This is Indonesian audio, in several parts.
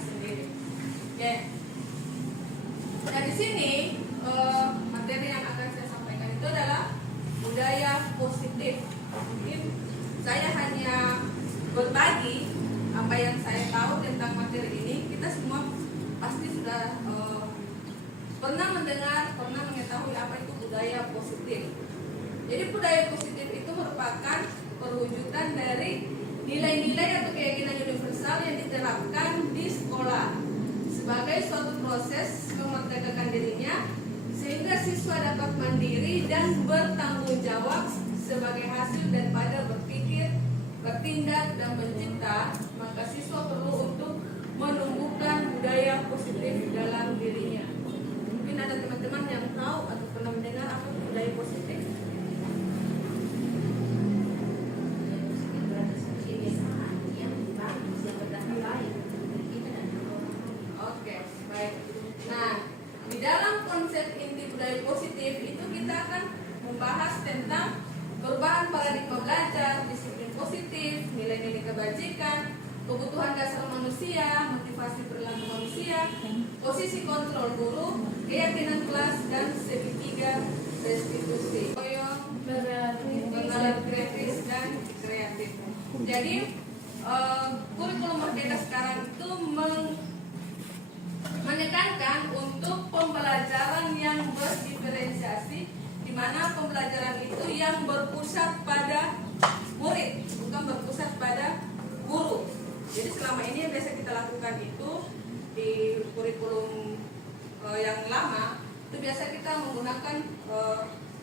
sendiri. Oke. Nah di sini materi yang akan saya sampaikan itu adalah budaya positif. Mungkin saya hanya berbagi apa yang saya tahu tentang materi ini. Kita semua pasti sudah pernah mendengar, pernah mengetahui apa itu budaya positif. Jadi budaya positif itu merupakan perwujudan dari nilai-nilai atau keyakinan universal yang diterapkan di sekolah sebagai suatu proses memerdekakan dirinya sehingga siswa dapat mandiri dan bertanggung jawab sebagai hasil daripada berpikir, bertindak, dan mencipta. Maka siswa perlu untuk menumbuhkan budaya positif dalam dirinya. Mungkin ada teman-teman yang tahu atau pernah mendengar apa itu budaya positif? Oke, baik. Nah, di dalam konsep inti budaya positif itu kita akan membahas tentang perubahan paradigma belajar, disiplin positif, nilai-nilai kebajikan, kebutuhan dasar manusia, motivasi perilaku manusia, posisi kontrol guru, keyakinan kelas, dan segitiga restitusi. Pengalaman kreatif dan kreatif. Jadi kurikulum Merdeka sekarang itu menekankan untuk pembelajaran yang berdiferensiasi, di mana pembelajaran itu yang berpusat pada murid, bukan berpusat pada guru. Jadi selama ini yang biasa kita lakukan itu di kurikulum yang lama itu biasa kita menggunakan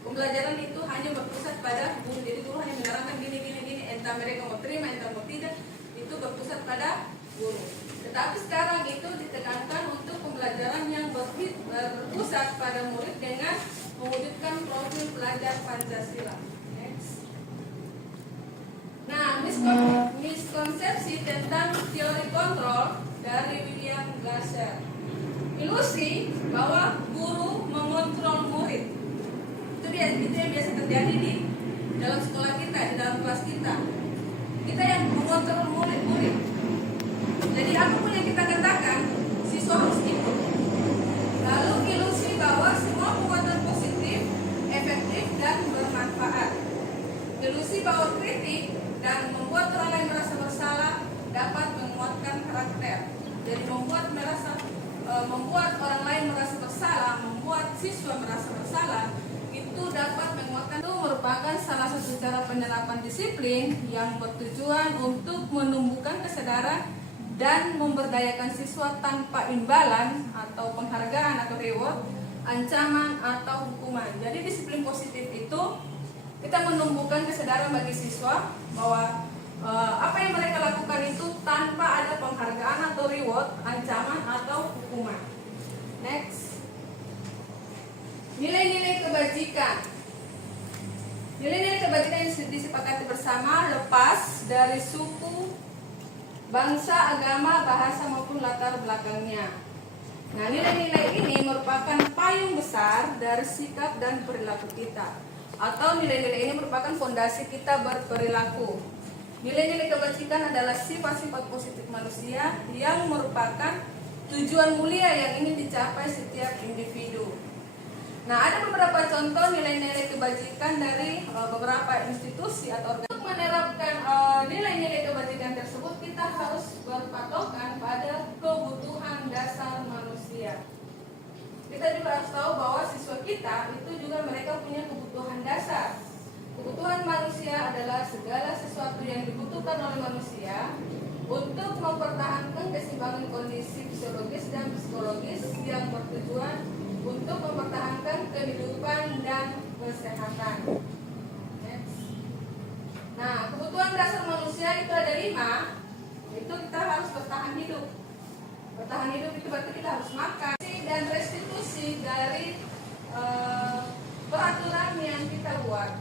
pembelajaran itu hanya berpusat pada guru. Jadi guru hanya menerangkan gini, entah mereka mau terima, entah mau tidak, itu berpusat pada guru. Tetapi sekarang itu ditekankan untuk pembelajaran yang berpusat pada murid dengan mewujudkan profil pelajar Pancasila. Next. Nah, miskonsepsi tentang teori kontrol dari William Glasser. Ilusi bahwa guru mengontrol murid. Itu yang biasa terjadi di dalam sekolah kita, di dalam kelas kita. Kita yang mengontrol murid. Jadi apapun yang kita katakan, siswa harus ikut. Lalu ilusi bahwa semua penguatan positif, efektif, dan bermanfaat. Ilusi bahwa kritik dan membuat orang lain merasa bersalah dapat menguatkan karakter. Jadi membuat orang lain merasa bersalah, membuat siswa merasa bersalah, itu dapat menguatkan. Itu merupakan salah satu cara penerapan disiplin yang bertujuan untuk menumbuhkan kesadaran dan memberdayakan siswa tanpa imbalan atau penghargaan atau reward, ancaman atau hukuman. Jadi disiplin positif itu kita menumbuhkan kesadaran bagi siswa bahwa apa yang mereka lakukan itu tanpa ada penghargaan atau reward, ancaman atau hukuman. Next. Nilai-nilai kebajikan. Nilai-nilai kebajikan yang disepakati bersama lepas dari suku, bangsa, agama, bahasa maupun latar belakangnya. Nah, nilai-nilai ini merupakan payung besar dari sikap dan perilaku kita. Atau nilai-nilai ini merupakan fondasi kita berperilaku. Nilai-nilai kebajikan adalah sifat-sifat positif manusia yang merupakan tujuan mulia yang ingin dicapai setiap individu. Nah, ada beberapa contoh nilai-nilai kebajikan dari beberapa institusi atau organisasi. Untuk menerapkan nilai-nilai kebajikan tersebut, kita harus berpatokan pada kebutuhan dasar manusia. Kita juga harus tahu bahwa siswa kita itu juga mereka punya kebutuhan dasar. Kebutuhan manusia adalah segala sesuatu yang dibutuhkan oleh manusia untuk mempertahankan keseimbangan kondisi fisiologis dan psikologis yang bertujuan untuk mempertahankan kehidupan dan kesehatan. Next. Nah, kebutuhan dasar manusia itu ada 5. Itu kita harus bertahan hidup. Bertahan hidup itu berarti kita harus makan. Dan restitusi dari peraturan yang kita buat.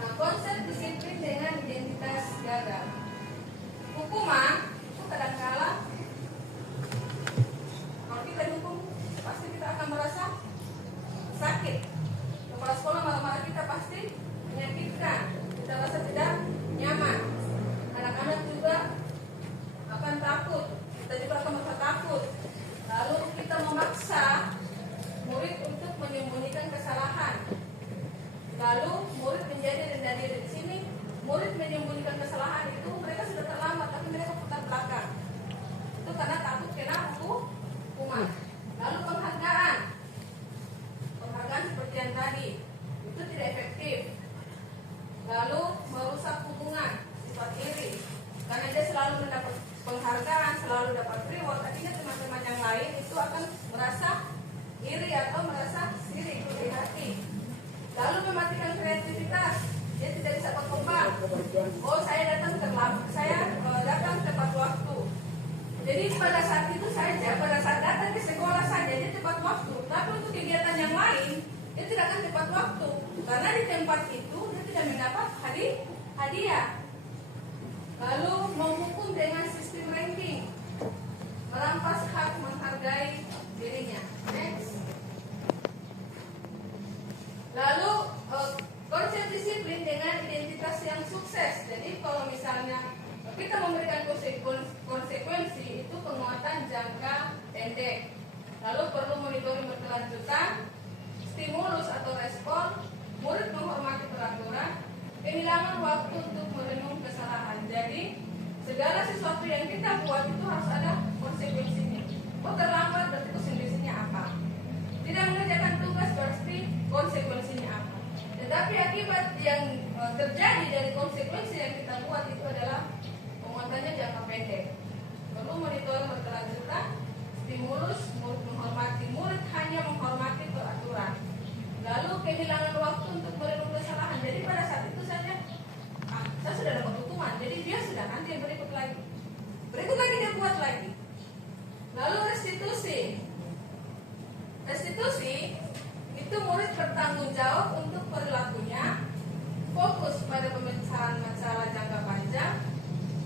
Nah, konsep disiplin dengan identitas gagal. Hukuman itu kadang-kala kalau kita dihukum pasti kita akan merasa sakit. Kepala sekolah marah-marah kita pasti menyakitkan. Kita rasa tidak nyaman. Anak-anak juga akan takut. Kita kita juga akan merasa takut. Lalu kita memaksa murid untuk menyembunyikan kesalahan. Lalu murid menjadi rendah diri. Di sini murid menyembunyikan kesalahan itu mereka sudah terlambat tapi mereka putar belakang. Itu karena takut kena hukuman. Lalu penghargaan seperti yang tadi itu tidak efektif. Lalu merusak hubungan, sifat iri. Karena dia selalu mendapat penghargaan, selalu dapat reward, artinya teman-teman yang lain itu akan merasa iri atau merasa sirik di hati. Lalu mematikan kreativitas, dia tidak bisa berkembang. Oh, saya datang terlambat, saya datang tepat waktu. Jadi pada saat itu saja, pada saat datang ke sekolah saja dia tepat waktu. Tapi untuk kegiatan yang lain dia tidak akan tepat waktu, karena di tempat itu dia tidak mendapat hadiah. Lalu menghukum dengan sistem ranking, merampas hak menghargai dirinya. Next. Lalu konsep disiplin dengan identitas yang sukses. Jadi kalau misalnya kita memberikan konsekuensi itu penguatan jangka pendek. Lalu perlu monitoring berkelanjutan, stimulus atau respon, murid menghormati peraturan, kehilangan waktu untuk merenung kesalahan. Jadi segala sesuatu yang kita buat itu harus ada konsekuensinya. Oh, terlambat berarti konsekuensinya apa? Tidak mengerjakan tugas berarti konsekuensinya apa? Tetapi akibat yang terjadi dari konsekuensi yang kita buat itu adalah penguatannya jangka pendek. Perlu monitoring berkelanjutan, stimulus, murid hanya menghormati peraturan. Lalu kehilangan waktu untuk merenung kesalahan. Jadi pada saat itu saja, saya sudah dapat hukuman. Jadi dia sudah nanti yang berikut lagi dia buat lagi. Lalu restitusi. Restitusi itu murid bertanggung jawab untuk perilakunya, fokus pada pemecahan masalah jangka panjang,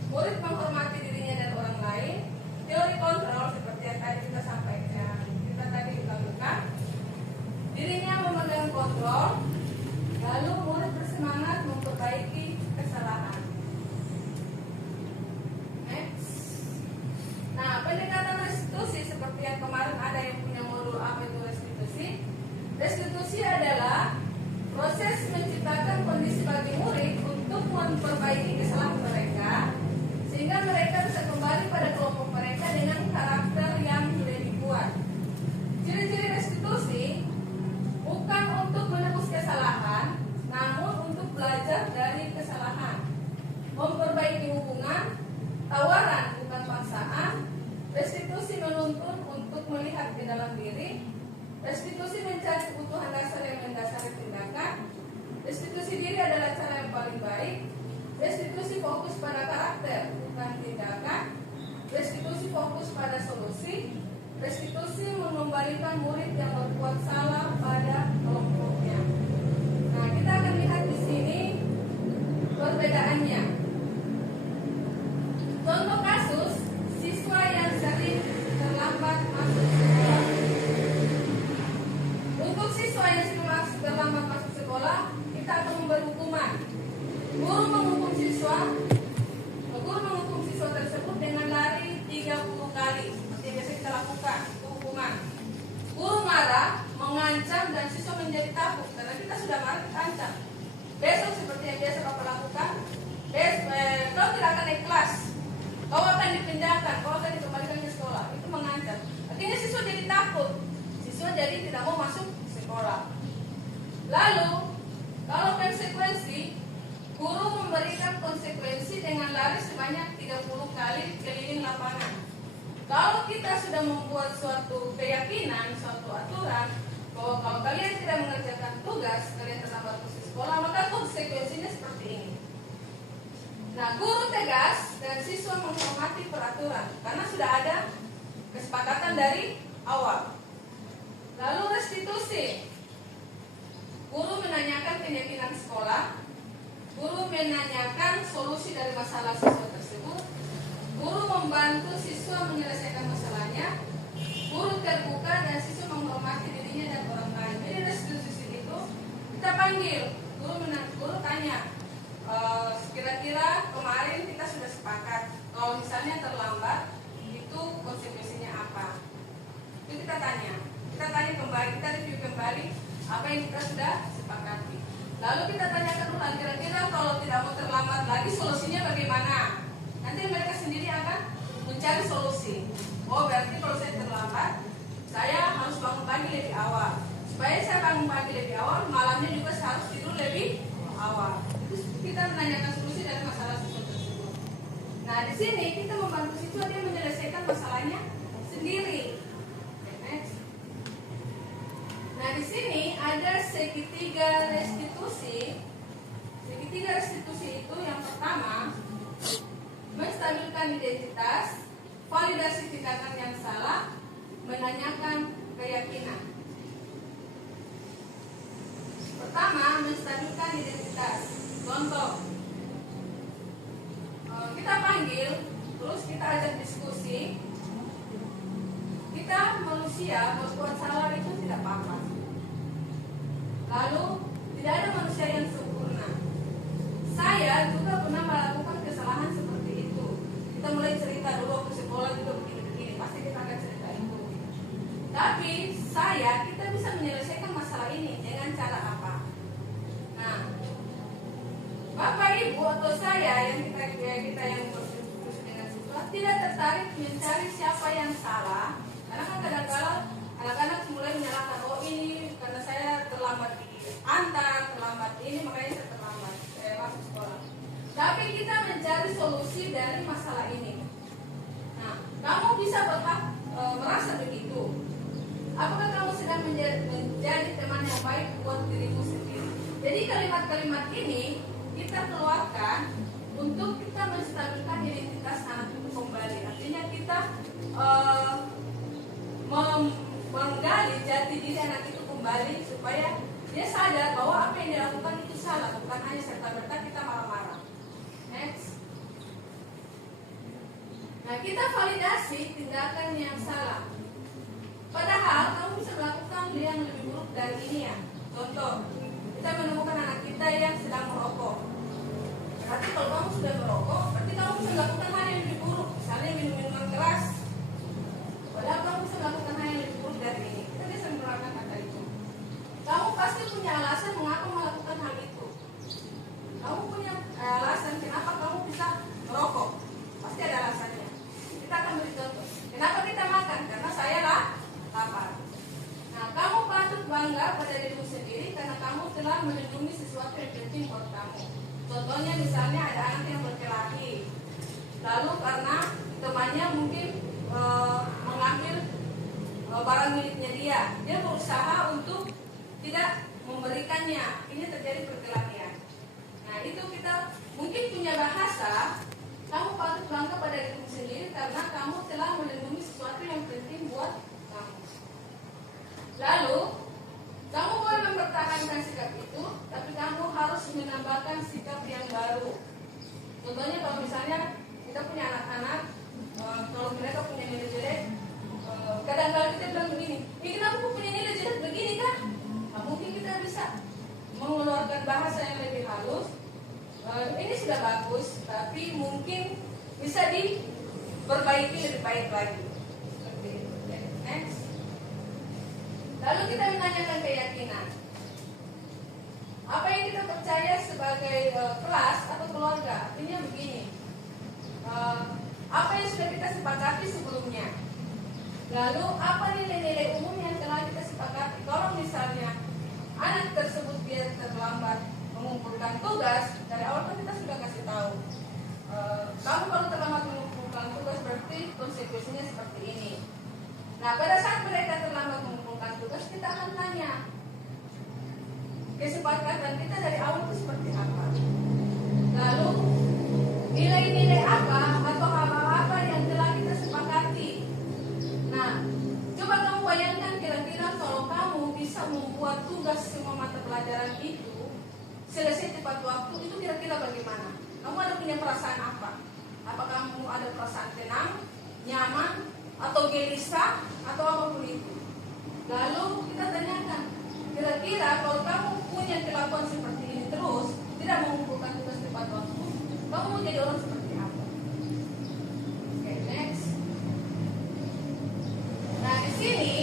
murid menghormati dirinya dan orang lain, teori kontrol seperti yang tadi kita sampaikan, kita tadi lakukan, dirinya memegang kontrol, lalu murid bersemangat memperbaiki kesalahan. Next. Nah, pendekatan restitusi seperti yang kemarin ada yang punya modul apa itu restitusi. Restitusi adalah proses menciptakan kondisi bagi murid untuk memperbaiki kesalahan mereka, sehingga mereka bisa kembali pada kelompok mereka dengan karakter yang sudah dibuat. Ciri-ciri restitusi bukan untuk menebus kesalahan, namun untuk belajar dari kesalahan. Memperbaiki hubungan, tawaran bukan paksaan. Restitusi menuntun untuk melihat ke dalam diri. Restitusi mencari kebutuhan dasar yang mendasari tindakan. Restitusi diri adalah cara yang paling baik. Restitusi fokus pada karakter, bukan tindakan. Restitusi fokus pada solusi. Restitusi mengembalikan murid yang berbuat salah pada kelompoknya. Nah, kita akan lihat di sini perbedaannya. Contoh kasus, siswa yang sering terlambat masuk sekolah. Untuk siswa yang sering terlambat masuk sekolah, kita akan memberi hukuman. Guru menghukum siswa tersebut dengan lari 30 kali. Seperti yang biasa kita lakukan, itu hukuman. Guru marah, mengancam, dan siswa menjadi takut karena kita sudah marah, kita ancam. Besok seperti yang biasa Bapak lakukan, kau tidak akan naik kelas, kau akan dipindahkan, kau akan dikembalikan ke sekolah. Itu mengancam. Akhirnya siswa jadi takut, siswa jadi tidak mau masuk sekolah. Lalu kalau konsekuensi, guru memberikan konsekuensi dengan lari sebanyak 30 kali keliling lapangan. Kalau kita sudah membuat suatu keyakinan, suatu aturan bahwa kalau kalian tidak mengerjakan tugas, kalian terlambat ke sekolah, maka konsekuensinya seperti ini. Nah, guru tegas dan siswa menghormati peraturan karena sudah ada kesepakatan dari awal. Lalu restitusi. Guru menanyakan keyakinan sekolah, guru menanyakan solusi dari masalah siswa tersebut, guru membantu siswa menyelesaikan masalahnya, guru terbuka dan siswa menghormati dirinya dan orang lain. Jadi restitusi itu kita panggil, guru tanya, kira-kira kemarin kita sudah sepakat kalau misalnya terlambat itu Itu kita tanya kembali, kita review kembali apa yang kita sudah sepakati. Lalu kita tanyakan ulang, kira-kira kalau tidak mau terlambat lagi solusinya bagaimana? Nanti mereka sendiri akan mencari solusi. Oh, berarti kalau saya terlambat, saya harus bangun pagi lebih awal. Supaya saya bangun pagi lebih awal, malamnya juga saya harus tidur lebih awal. Itu kita menanyakan solusi dari masalah siswa tersebut. Nah, di sini kita membantu siswa dia menyelesaikan masalahnya sendiri. Next. Nah, di sini ada segitiga restitusi. Segitiga restitusi itu yang pertama menstabilkan identitas, validasi tindakan yang salah, menanyakan keyakinan. Pertama, menstabilkan identitas. Contoh, kita panggil, terus kita ajak diskusi. Kita manusia berbuat salah itu tidak apa-apa. Lalu tidak ada manusia yang sempurna. Saya juga pernah melakukan kesalahan seperti itu. Kita mulai cerita dulu waktu sekolah juga begini-begini. Pasti kita akan cerita itu. Tapi kita bisa menyelesaikan masalah ini dengan cara apa? Nah, Bapak Ibu atau saya yang kita yang berdiskusi dengan siswa tidak tertarik mencari siapa yang salah. Karena kan kadang-kadang anak-anak mulai menyalahkan, oh ini karena saya terlambat antar, terlambat ini makanya saya terlambat masuk sekolah. Tapi kita mencari solusi dari masalah ini. Nah, kamu bisa merasa begitu. Apakah kamu sedang menjadi teman yang baik buat dirimu sendiri? Jadi kalimat-kalimat ini kita keluarkan untuk kita menstabilkan identitas anak itu kembali. Artinya kita menggali jati diri anak itu kembali supaya dia sadar bahwa apa yang dia lakukan itu salah, bukan hanya serta-merta kita marah-marah. Next. Nah, kita validasi tindakan yang salah. Padahal kamu bisa melakukan yang lebih buruk dari ini ya. Contoh, kita menemukan anak kita yang sedang merokok. Berarti kalau kamu sudah merokok, berarti kamu bisa melakukan hal yang lebih buruk. Misalnya minum minuman keras. Padahal kamu bisa melakukan hal yang lebih buruk dari ini. Kita bisa menerapkan kata itu. Kamu pasti punya alasan mengapa melakukan hal itu. Kamu punya alasan kenapa kamu bisa merokok. Pasti ada alasannya. Kita akan beri contoh. Kenapa kita makan? Karena saya lapar. Nah, kamu patut bangga pada dirimu sendiri karena kamu telah melindungi sesuatu yang penting buat kamu. Contohnya misalnya ada anak yang berkelahi. Lalu karena temannya mungkin mengambil barang miliknya dia berusaha untuk tidak memberikannya. Ini terjadi perkelahian. Nah, itu kita mungkin punya bahasa. Kamu patut bangga pada dirimu sendiri karena kamu telah melindungi sesuatu yang penting buat kamu. Lalu, kamu boleh mempertahankan sikap itu, tapi kamu harus menambahkan sikap yang baru. Contohnya kalau misalnya kita punya anak-anak, kalau mereka punya nilai jelek, kadang-kadang kita bilang begini, kenapa aku punya nilai jelek begini kan? Nah, mungkin kita bisa mengeluarkan bahasa yang lebih halus. Ini sudah bagus, tapi mungkin bisa diperbaiki lebih baik lagi. Seperti itu. Next. Lalu kita menanyakan keyakinan. Apa yang kita percaya sebagai kelas atau keluarga? Artinya begini. Apa yang sudah kita sepakati sebelumnya? Lalu apa nilai-nilai umum yang telah kita sepakati? Kalau misalnya anak tersebut dia terlambat mengumpulkan tugas, dari awal kan kita sudah kasih tahu. Kamu kalau terlambat mengumpulkan tugas berarti konsekuensinya seperti ini. Nah, pada saat mereka terlambat mengumpulkan tugas, kita akan tanya kesepakatan kita dari awal itu seperti apa. Lalu nilai-nilai apa atau hal-hal apa yang telah kita sepakati. Nah, coba kamu bayangkan kira-kira kalau kamu bisa membuat tugas semua mata pelajaran itu selesai tepat waktu, itu kira-kira bagaimana? Kamu ada punya perasaan apa? Apakah kamu ada perasaan tenang, nyaman, atau gelisah, atau apapun itu? Lalu kita tanyakan, kira-kira kalau kamu punya kelakuan seperti ini terus, tidak mengumpulkan tugas tepat waktu, kamu mau jadi orang seperti apa? Oke, next. Nah, di sini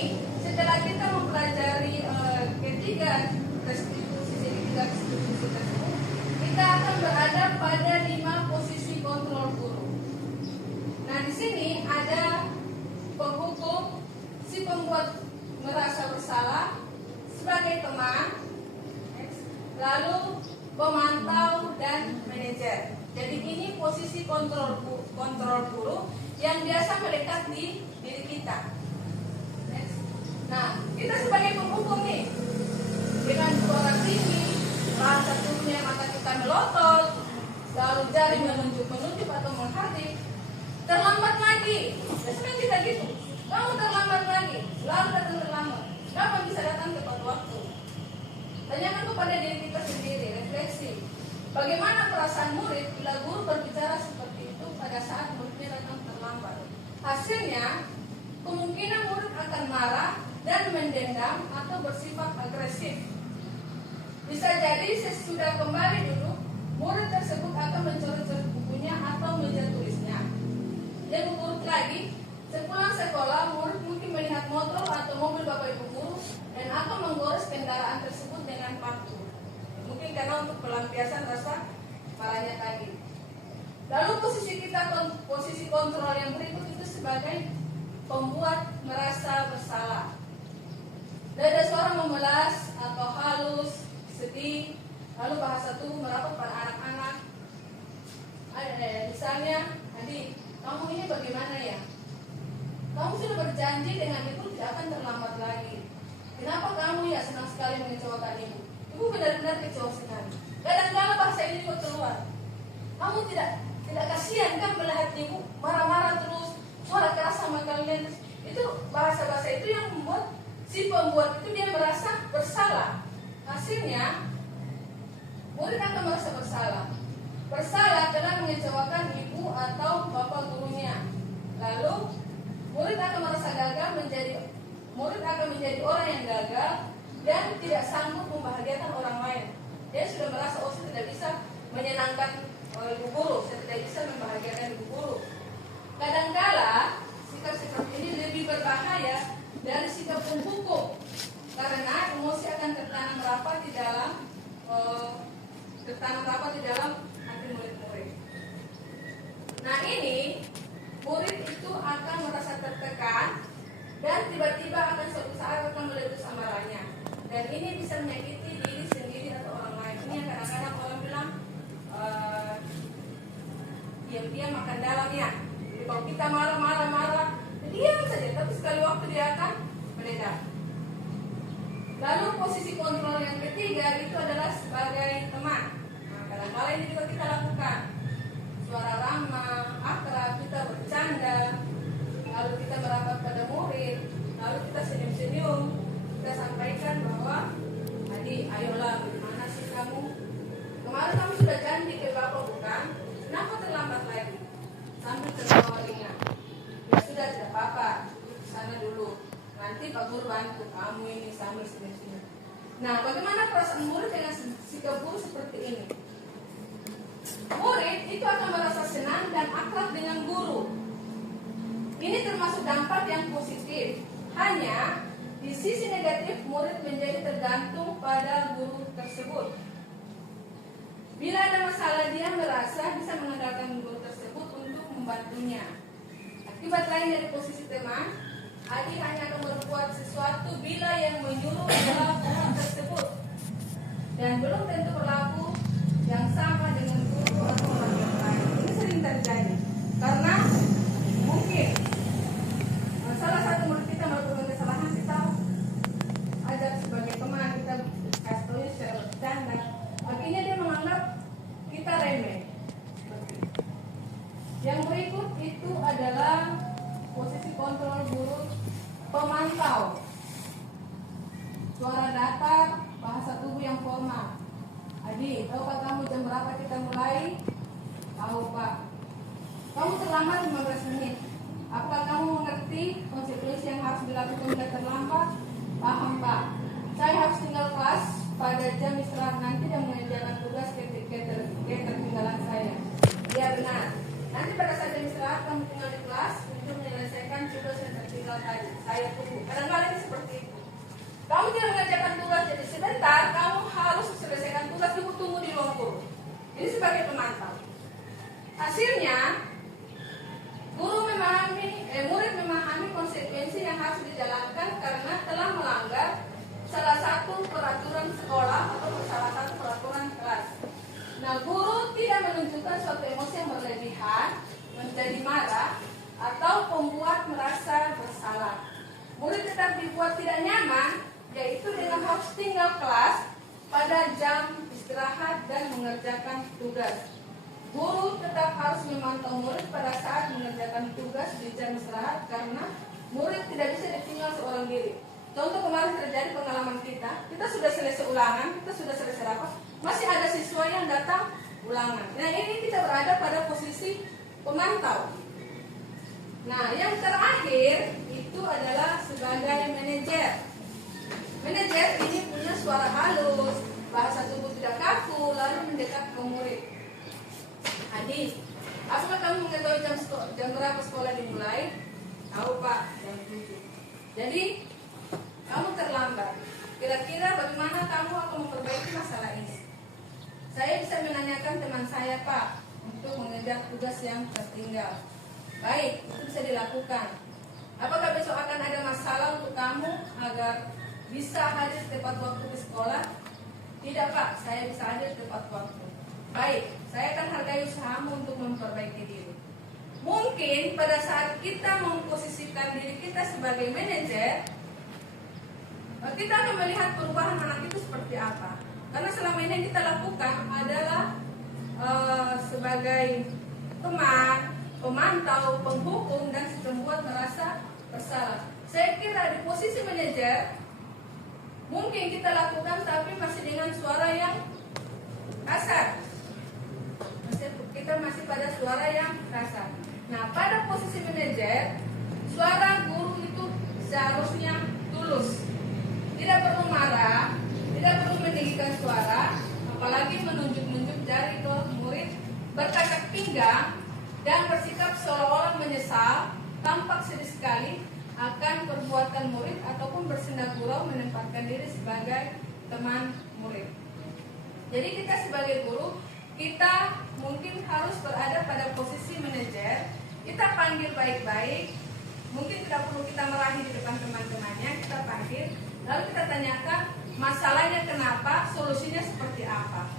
yang biasa melekat di diri kita. Nah, kita sebagai penghukum nih, dengan suara tinggi, bahasa tubuhnya mata kita melotot, lalu jari menunjuk atau menghardik, terlambat lagi. Biasanya kita gitu, kamu terlambat lagi, lalu datang terlambat. Kapan bisa datang tepat waktu? Tanyakan kepada diri kita sendiri, refleksi. Bagaimana perasaan murid bila guru berbicara seperti itu pada saat muridnya datang terlambat? Hasilnya, kemungkinan murid akan marah dan mendendam atau bersifat agresif. Bisa jadi sesudah kembali duduk, murid tersebut akan mencoret-coret bukunya atau meja tulisnya. Yang buruk lagi, sepulang sekolah, murid mungkin melihat motor atau mobil bapak ibu guru dan akan menggores kendaraan tersebut dengan paku. Mungkin karena untuk pelampiasan rasa marahnya tadi. Lalu posisi kontrol yang berikut itu sebagai pembuat merasa bersalah. Dada suara memelas atau halus, sedih, lalu bahasa tubuh merapat pada anak-anak. Misalnya, Adi, kamu ini bagaimana ya? Kamu sudah berjanji dengan ibu tidak akan terlambat lagi. Kenapa kamu ya senang sekali mengecewakan ibu? Ibu benar-benar kecewa sekali. Kadang-kadang bahasa ini juga keluar. Kamu tidak kasihan kan melihat ibu marah-marah terus, suara keras sama kalian. Itu bahasa-bahasa itu yang membuat si pembuat itu dia merasa bersalah. Hasilnya, murid akan merasa bersalah. Bersalah karena mengecewakan ibu atau bapak gurunya. Lalu, murid akan merasa gagal murid akan menjadi orang yang gagal dan tidak sanggup membahagiakan orang lain. Dia sudah merasa, saya tidak bisa menyenangkan ibu guru, saya tidak bisa membahagiakan ibu guru. Kadangkala sikap-sikap ini lebih berbahaya dari sikap penghukum karena emosi akan tertanam rapat di dalam hati murid-murid. Nah ini murid itu akan merasa tertekan dan tiba-tiba akan suatu saat akan meletus amarahnya, dan ini bisa menyakiti diri sendiri atau orang lain. Ini yang kadang-kadang orang bilang diam-diam makan dalam ya. Jadi kalau kita marah, diam saja, tapi sekali waktu dia akan meledak. Lalu posisi kontrol yang ketiga itu adalah sebagai teman. Nah, kadang-kadang ini juga kita lakukan. Suara ramah, akrab, kita bercanda, lalu kita merapat pada murid, lalu kita senyum-senyum, kita sampaikan bahwa Adi, ayolah, bagaimana sih kamu? Kemarin kamu sudah janji ke bapak bukan? Kenapa terlambat lagi? Sambil tertawa ringan. Ya sudah, tidak apa-apa, sana dulu. Nanti Pak Guru bantu kamu ini sambil senyum-senyum. Nah, bagaimana perasaan murid dengan sikap guru seperti ini? Murid itu akan merasa senang dan akrab dengan guru. Ini termasuk dampak yang positif. Hanya di sisi negatif, murid menjadi tergantung pada guru tersebut. Bila ada masalah, dia merasa bisa mengandalkan guru tersebut untuk membantunya. Akibat lain dari posisi teman, Adi hanya akan berbuat sesuatu bila yang menyuruh adalah guru tersebut, dan belum tentu berlaku yang sama dengan guru atau orang yang lain. Ini sering terjadi karena mungkin salah satu murid kita melakukan kesalahan, kita ajak sebagai teman, kita kasih tahu secara bercanda, akhirnya dia menganggap kita remeh. Yang berikut itu adalah posisi kontrol guru pemantau. Suara datar, bahasa tubuh yang formal. Adi, tahukah kamu jam berapa kita mulai? Tahu Pak. Kamu terlambat 15 menit. Apakah kamu mengerti konsekuensi yang harus dilakukan jika terlambat? Paham Pak. Saya harus tinggal kelas pada jam istirahat nanti dan mengerjakan tugas ketertinggalan saya. Ya benar. Nanti pada saat jam istirahat kamu tinggal di kelas untuk menyelesaikan tugas yang tertinggal tadi. Saya tunggu. Kadang-kadang ini seperti itu. Kamu tidak mengerjakan tugas, jadi sebentar kamu harus selesaikan tugas, ibu tunggu di ruang guru. Ini sebagai pemantau. Hasilnya, murid memahami konsekuensi yang harus dijalankan karena telah melanggar salah satu peraturan sekolah atau salah satu peraturan kelas. Nah, guru tidak menunjukkan suatu emosi yang berlebihan, menjadi marah, atau pembuat merasa bersalah. Murid tetap dibuat tidak nyaman, yaitu dengan harus tinggal kelas pada jam istirahat dan mengerjakan tugas. Guru tetap harus memantau murid pada saat mengerjakan tugas di jam istirahat karena murid tidak bisa ditinggal seorang diri. Contoh kemarin terjadi pengalaman kita sudah selesai ulangan, kita sudah selesai rapat, masih ada siswa yang datang ulangan. Nah, ini kita berada pada posisi pemantau. Nah, yang terakhir itu adalah sebagai manajer. Manajer ini punya suara halus, bahasa tubuh tidak kaku, lalu mendekat ke murid. Adik, apakah kamu mengetahui jam berapa sekolah dimulai? Tahu Pak, jam 7. Jadi, kamu terlambat. Kira-kira bagaimana kamu akan memperbaiki masalah ini? Saya bisa menanyakan teman saya Pak, untuk mengejar tugas yang tertinggal. Baik, itu bisa dilakukan. Apakah besok akan ada masalah untuk kamu agar bisa hadir tepat waktu ke sekolah? Tidak Pak, saya bisa hadir tepat waktu. Baik, saya akan hargai usahamu untuk memperbaiki diri. Mungkin pada saat kita memposisikan diri kita sebagai manajer, kita akan melihat perubahan anak itu seperti apa. Karena selama ini yang kita lakukan adalah sebagai teman, pemantau, penghukum, dan membuat merasa bersalah. Saya kira di posisi manajer mungkin kita lakukan, tapi masih dengan suara yang kasar. Kita masih pada suara yang kasar. Nah, pada posisi manajer, suara guru itu seharusnya tulus. Tidak perlu marah, tidak perlu meninggikan suara, apalagi menunjuk-nunjuk jari ke murid, berkacak pinggang, dan bersikap seolah-olah menyesal, tampak sedih sekali akan perbuatan murid ataupun bersenda gurau menempatkan diri sebagai teman murid. Jadi kita sebagai guru, kita mungkin harus berada pada posisi manajer. Kita panggil baik-baik, mungkin tidak perlu kita marahi di depan teman-temannya, kita panggil, lalu kita tanyakan masalahnya kenapa, solusinya seperti apa.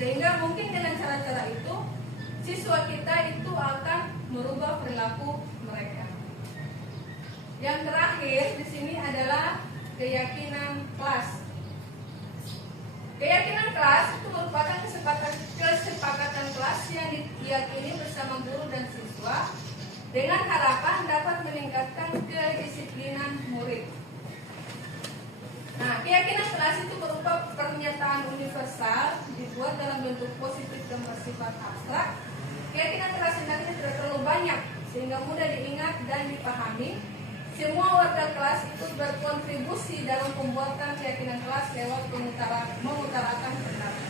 Sehingga mungkin dengan cara-cara itu siswa kita itu akan merubah perilaku mereka. Yang terakhir di sini adalah keyakinan kelas. Keyakinan kelas itu merupakan kesepakatan kelas yang diyakini bersama guru dan siswa dengan harapan dapat meningkatkan kedisiplinan murid. Nah, keyakinan kelas itu berupa pernyataan universal dibuat dalam bentuk positif dan bersifat abstrak. Keyakinan kelas sebenarnya tidak terlalu banyak sehingga mudah diingat dan dipahami. Semua warga kelas itu berkontribusi dalam pembuatan keyakinan kelas lewat mengutarakan pendapat.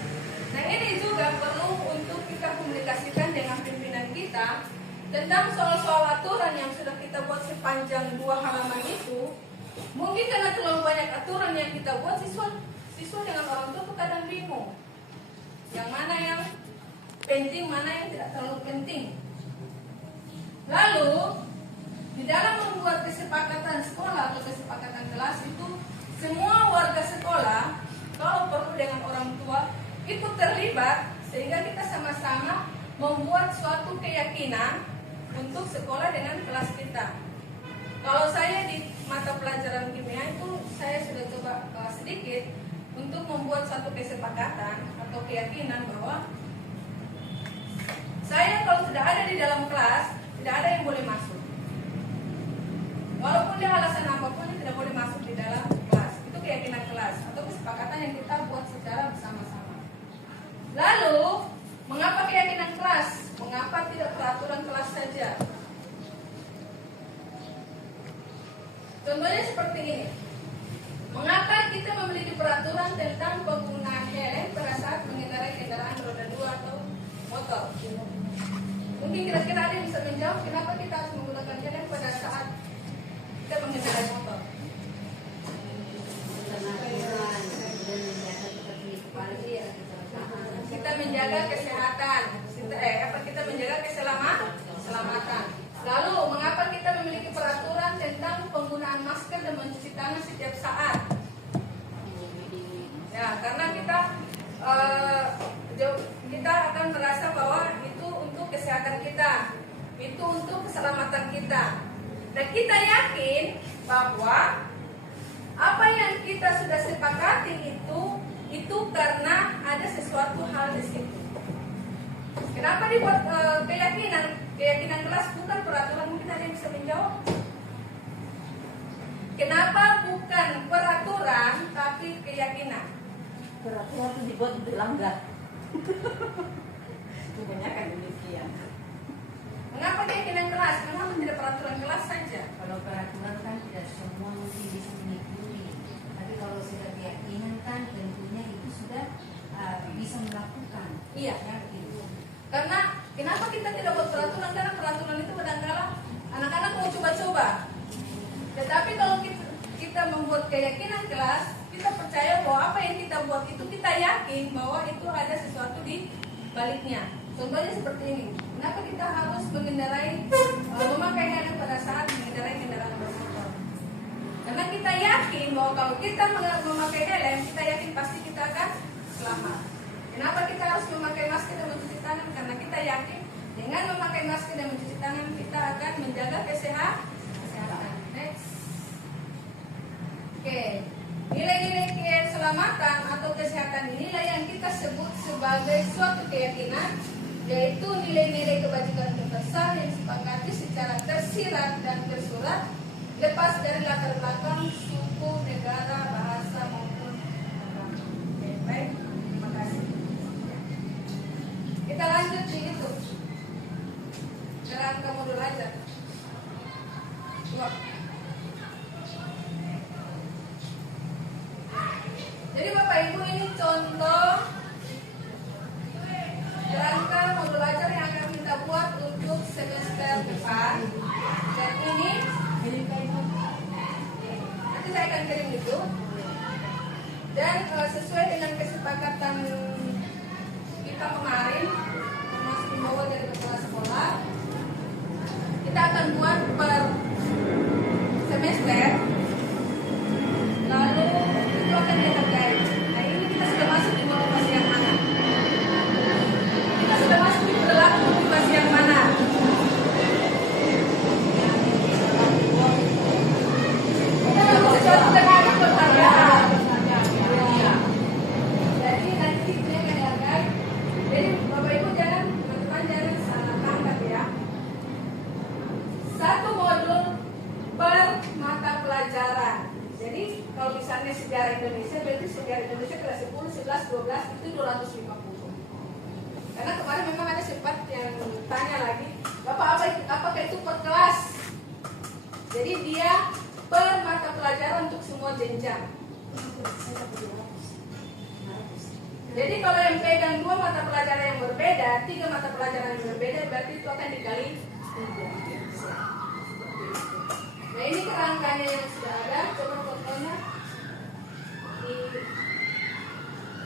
Nah, ini juga perlu untuk kita komunikasikan dengan pimpinan kita tentang soal-soal aturan yang sudah kita buat sepanjang 2 halaman itu. Mungkin karena terlalu banyak aturan yang kita buat, siswa dengan orang tua kadang bingung. Yang mana yang penting, mana yang tidak terlalu penting. Lalu di dalam membuat kesepakatan sekolah atau kesepakatan kelas itu, semua warga sekolah, kalau perlu dengan orang tua, ikut terlibat sehingga kita sama-sama membuat suatu keyakinan untuk sekolah dengan kelas kita. Kalau saya di mata pelajaran kimia itu, saya sudah coba sedikit untuk membuat suatu kesepakatan atau keyakinan bahwa saya kalau sudah ada di dalam kelas, tidak ada yang boleh masuk. Walaupun dia alasan apapun, dia tidak boleh masuk di dalam kelas. Itu keyakinan kelas atau kesepakatan yang kita buat secara bersama-sama. Lalu, mengapa keyakinan kelas? Mengapa tidak peraturan kelas saja? Contohnya seperti ini. Mengapa kita memiliki peraturan tentang penggunaan helm pada saat mengendarai kendaraan roda 2 atau motor? Mungkin kira-kira ada yang bisa menjawab kenapa kita harus menggunakan helm pada saat kita mengendarai motor? Kita menjaga kesehatan, kita menjaga keselamatan. Lalu, mengapa kita memiliki peraturan tentang penggunaan masker dan mencuci tangan setiap saat? Ya, karena kita akan merasa bahwa itu untuk kesehatan kita, itu untuk keselamatan kita. Dan kita yakin bahwa apa yang kita sudah sepakati itu karena ada sesuatu hal di situ. Kenapa dibuat keyakinan kelas bukan peraturan? Mungkin ada yang bisa menjawab. Kenapa bukan peraturan tapi keyakinan? Peraturan itu dibuat untuk dilanggar. Kebanyakan demikian. Mengapa keyakinan kelas? Mengapa tidak peraturan kelas saja? Kalau peraturan kan tidak semua mungkin bisa mengikuti, tapi kalau sudah keyakinan kan tentunya itu sudah bisa melakukan. Iya. Yakin. Karena kenapa kita tidak buat peraturan? Karena peraturan itu kadang-kala anak-anak mau coba-coba. Tetapi kalau kita membuat keyakinan kelas, kita percaya bahwa apa yang kita buat itu kita yakin bahwa itu ada sesuatu di baliknya. Contohnya seperti ini. Kenapa kita harus memakai helm pada saat mengendarai kendaraan bermotor? Karena kita yakin bahwa kalau kita memakai helm, kita yakin pasti kita akan selamat. Kenapa kita harus memakai masker dan mencuci tangan? Karena kita yakin dengan memakai masker dan mencuci tangan kita akan menjaga kesehatan. Next. Oke. Nilai-nilai keselamatan atau kesehatan inilah yang kita sebut sebagai suatu keyakinan, yaitu nilai-nilai kebajikan universal yang disepakati secara tersirat dan tersurat, lepas dari latar belakang suku, negara, bahasa maupun agama. Oke, baik, terima kasih. Kita lanjut di itu. Sekarang kamu dulu aja. Jadi Bapak Ibu, ini contoh kerangka modul belajar yang akan kita buat untuk semester depan. Dan ini nanti saya akan kirim itu. Dan sesuai dengan kesepakatan kita kemarin, termasuk dibawa dari kepala sekolah, kita akan buat per semester. Lalu itu akan dihargai. Nah, ini kita sudah masuk di motivasi yang mana? Kita sudah masuk di perilaku motivasi yang mana? Kita harus sesuatu dengan pertanyaan. Jadi nanti itu yang akan dihargai. Jadi Bapak Ibu teman-teman jangan salah tangkap ya. Satu modul per mata pelajaran. Jadi kalau misalnya sejarah Indonesia, berarti sejarah Indonesia kelas 10, 11, 12 itu 250. Karena kemarin memang ada sempat yang tanya lagi, Bapak apakah itu per kelas? Jadi dia per mata pelajaran untuk semua jenjang. Jadi kalau yang pegang 2 mata pelajaran yang berbeda, 3 mata pelajaran yang berbeda, berarti itu akan dikali 3. Nah ini kerangkanya yang sudah ada, coba fotonya di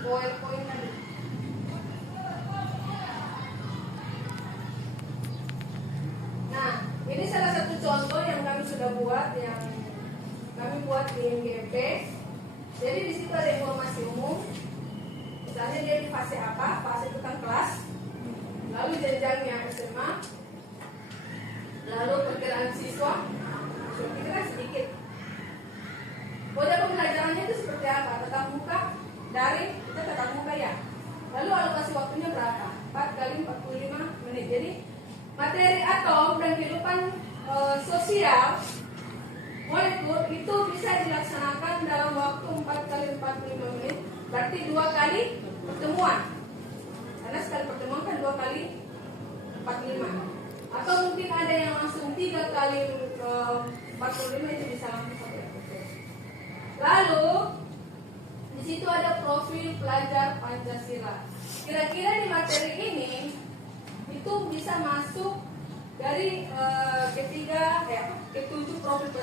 PowerPoint tadi. Nah ini salah satu contoh yang kami sudah buat, yang kami buat di MGP. Jadi di situ ada informasi umum. Misalnya dia di fase apa? Fase tentang kelas. Lalu jenjangnya SMA. Lalu perkiraan siswa. Kira sedikit. Model pembelajarannya itu seperti apa? Tetap muka, daring, kita tetap muka ya. Lalu alokasi waktunya berapa? 4 kali 45 menit. Jadi materi atom dan kehidupan sosial molekul itu bisa dilaksanakan dalam waktu 4 kali 45 menit. Berarti 2 kali pertemuan. Karena sekali pertemuan kan 2 kali 45. Atau mungkin ada yang langsung 3 kali 45 itu bisa langsung sampai putus. Lalu di situ ada profil pelajar Pancasila. Kira-kira di materi ini itu bisa masuk dari ketujuh profil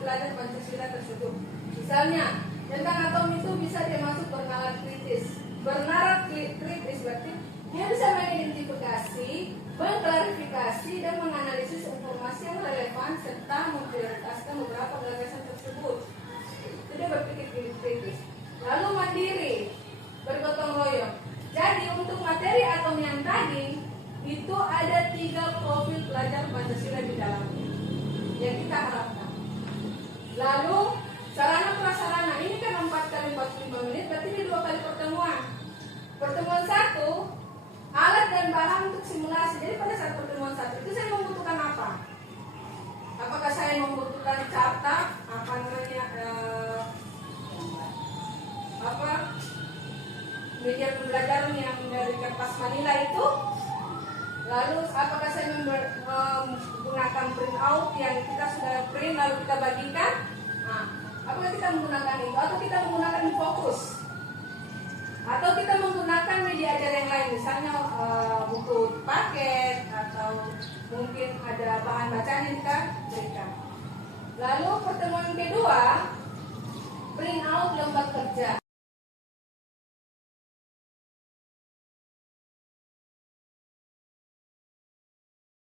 pelajar Pancasila tersebut. Misalnya tentang atom itu bisa dia masuk bernalar kritis. Bernalar kritis berarti dia bisa mengidentifikasi, mengklarifikasi dan menganalisis informasi yang relevan serta memprioritaskan beberapa gagasan tersebut. Itu dia berpikir kritis. Lalu mandiri, bergotong royong. Jadi untuk materi atom yang tadi itu ada 3 profil pelajar Pancasila di dalamnya yang kita harapkan. Lalu sarana prasarana ini kan 4 kali 45 menit, berarti ini 2 kali pertemuan. Pertemuan 1, alat dan bahan untuk simulasi. Jadi pada saat pertemuan 1 itu saya membutuhkan apa? Apakah saya membutuhkan cetak, apa namanya, media pembelajaran yang dari kertas manila itu? Lalu apakah saya menggunakan print out yang kita sudah print lalu kita bagikan? Nah, apakah kita menggunakan itu? Atau kita menggunakan fokus? Atau kita menggunakan media ajar yang lain, misalnya buku paket atau mungkin ada bahan bacaan yang kita berikan. Lalu pertemuan kedua, print out lembar kerja.